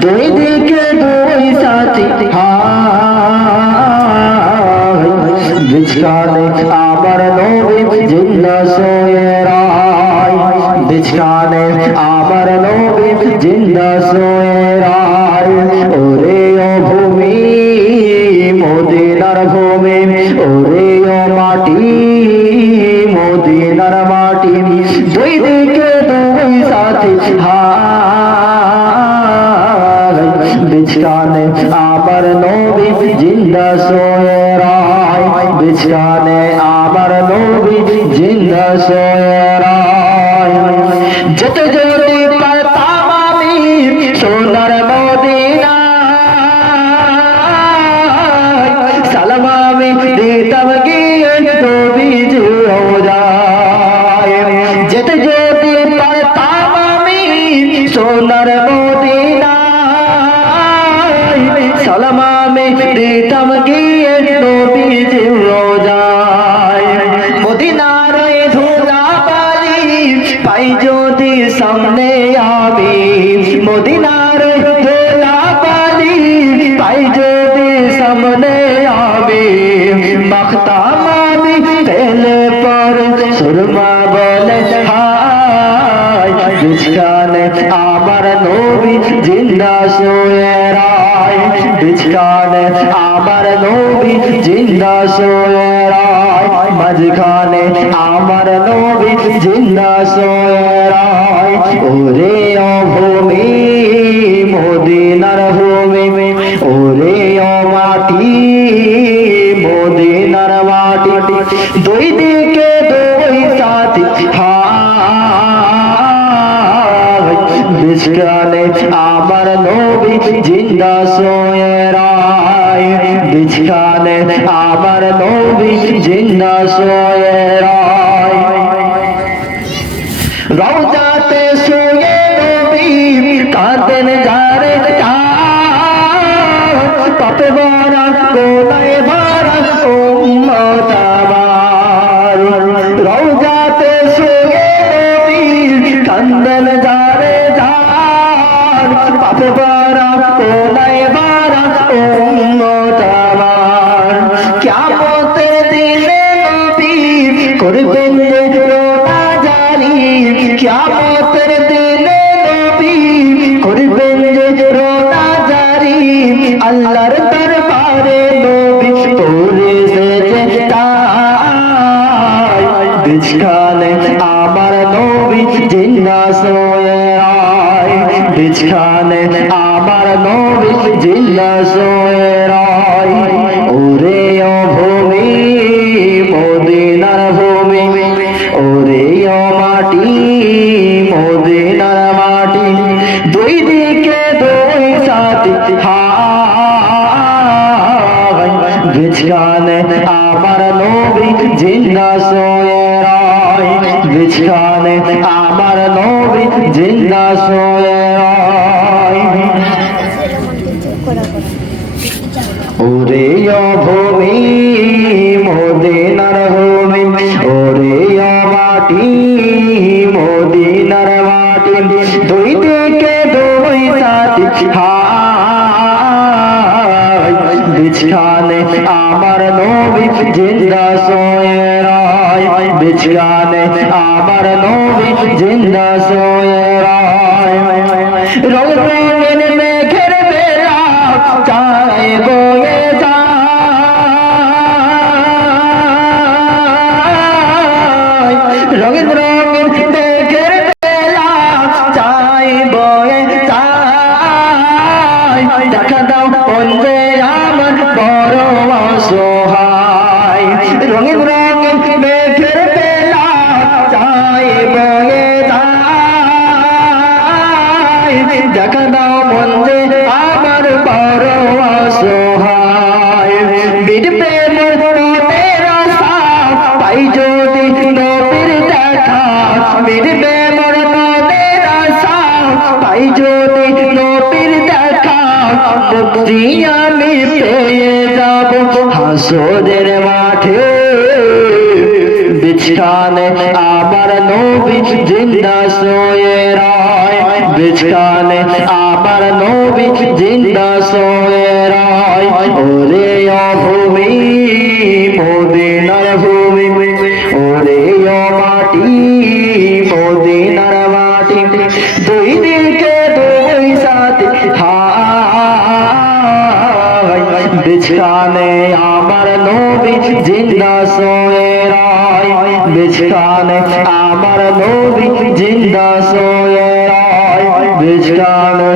দুই দিকে দুই সাথী হায় বিছানে আমার নবী জিন্দা সোয়ে রায় বিছানে আমার নবী জিন্দা সোয়ে রায় ওরে ও ভূমি মদিনার ভূমি ওরে ও মাটি মদিনার মাটি দুই দিকে দুই সাথী হায় বিছানে আমার নবী জিন্দা সোয়ে রায় বিছানে আমার নবী জিন্দা সোয়ে রায় যেতে যেতে পারতাম আমি সোনার মদিনা সালাম আমি দিতাম গিয়ে নবীর রওজায় যেতে যেতে পারতাম আমি সোনার মদিনা সালাম আমি দিতাম গিয়ে নবীর রওজায় মদিনার ধুলা বালি পাই যদি সামনে আমি মদিনার ধুলা বালি পাই যদি সামনে আমি মাখতাম আমি তেলে পর সুরমা বলে হায় বিছানে আমার নবী জিন্দা সোয়ে রায় বিছানে আমার নবী জিন্দা সোয়ে রায় মাঝখানে আমার নবী জিন্দা সোয়ে রায় ওরে ও ভূমি মদিনার ভূমি ওরে ও মাটি মদিনার মাটি দুই দিকে দুই সাথী হায় বিছানে আমার নবী জিন্দা সোয়ে রায় বিছানে আমার নবী জিন্দা সোয়ে রায় রওজাতে শুয়ে নবী কাঁদেন যারে পাপে ভরা গোলায় ভরা উম্মত আমার রওজাতে শুয়ে নবী কাঁদেন যারে পাপে ভরা গোলায় ভরা উম্মত আমার কিয়ামতের দিনে নবী করবেন রোজাদারি কিয়ামতের দিনে নবী করবেন রোজাদারি আল্লাহর দরবারে নবী পড়ে সেজদায় বিছানে আমার নবী জিন্দা সোয়ে রায় বিছানে আমার নবী জিন্দা সোয়ে রায় ওরে ও ভূমি মদিনার ভূমি ওরে ও মাটি মদিনার মাটি দুই দিকে দুই সাথী হায় বিছানে আমার নবী জিন্দা সোয়ে রায় বিছানে আমার নবী জিন্দা সোয়ে রায় ওরে ও ভূমি মদিনার ভূমি ওরে ও মাটি মদিনার মাটি দুই দিকে দুই সাথী হায় বিছানে আমার নবী জিন্দা সোয়ে রায় বিছানে আমার নবী জিন্দা সোয়ে রায় রঙিন মেঘের বেলা চায় বয়ে যায় রঙিন রঙিন মেঘের বেলা চায় বয়ে যায় দেখা দাও বন্ধে আমার বড় অসহায় রঙিন রঙিন মেঘের বেলা চায় বয়ে যায় দেখা দাও বন্ধে আমার বড় অসহায় বিড়বে মোর তেরা সাথ পাই যদি নবীর দেখা বিড়বে মোর তেরা সাথ পাই যদি নবীর দেখা মুক্তি আমি পেয়ে যাব হাসরের মাঠে বিছানে আমার নবী জিন্দা সোয়ে রায় বিছানে আমার নবী জিন্দা সোয়ে রায় ওরে ও ভূমি মদিনার ভূমি ওরে ও মাটি মদিনার মাটি দুই দিকে দুই সাথে হায় বিছানে আমার নবী জিন্দা সোয়ে রায় বিছানে আমার নবী জিন্দা সোয়ে রায় বিছানে